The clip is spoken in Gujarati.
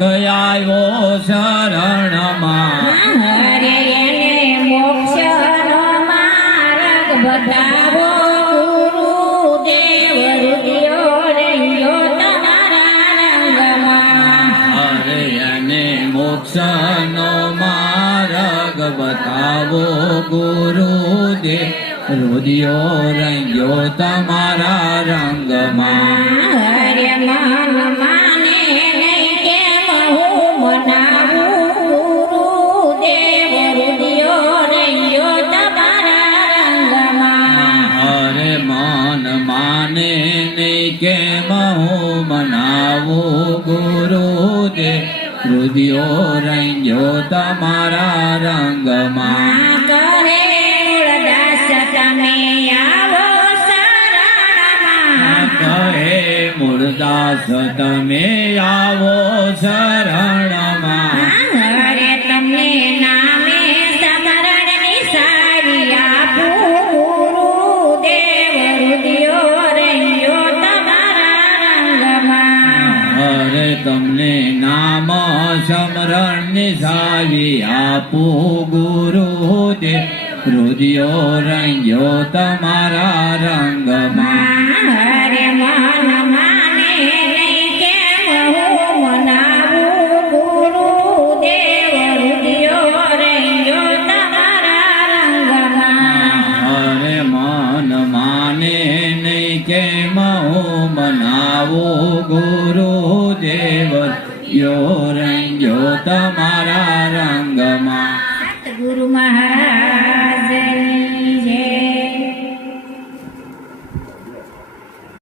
આવ્યો શરણમાં હરે એને મોક્ષનો માર્ગ બતાવો ગુરુદેવ રુદિયો રંગ્યો તમારા રંગમાં હરે અને મોક્ષનો માર્ગ બતાવો ગુરુદેવ રુદિયો રંગ્યો તમારા રંગમાં હરે મન માને નહીં કેમ હું મનાવું ગુરુદેવ રુદિયો રંગ્યો તમારા રંગમાં હરે મન માને નહીં કેમ હું મનાવું ગુરુદેવ રુદિયો રંગ્યો તમારા રંગમાં કરે મૂળદાસ તમે આવો શરણમાં કહે મૂળદાસ તમે આવો શરણમાં હરે તમને નામે સમરણની સારી આપું ગુરુદેવ રુદિયો રંગ્યો તમારા રંગમાં હરે તમને નામ સમરણની સાવી આપું ગુરુદેવ રુદિયો રંગ્યો તમારા રંગમાં હરે મન માને નહીં કેમ હું મનાવું ગુરુદેવ રુદિયો રંગ્યો તમારા રંગમાં હરે મન માને નહીં કેમ હું મનાવું ગુરુદેવ યો રંગ્યો તમારા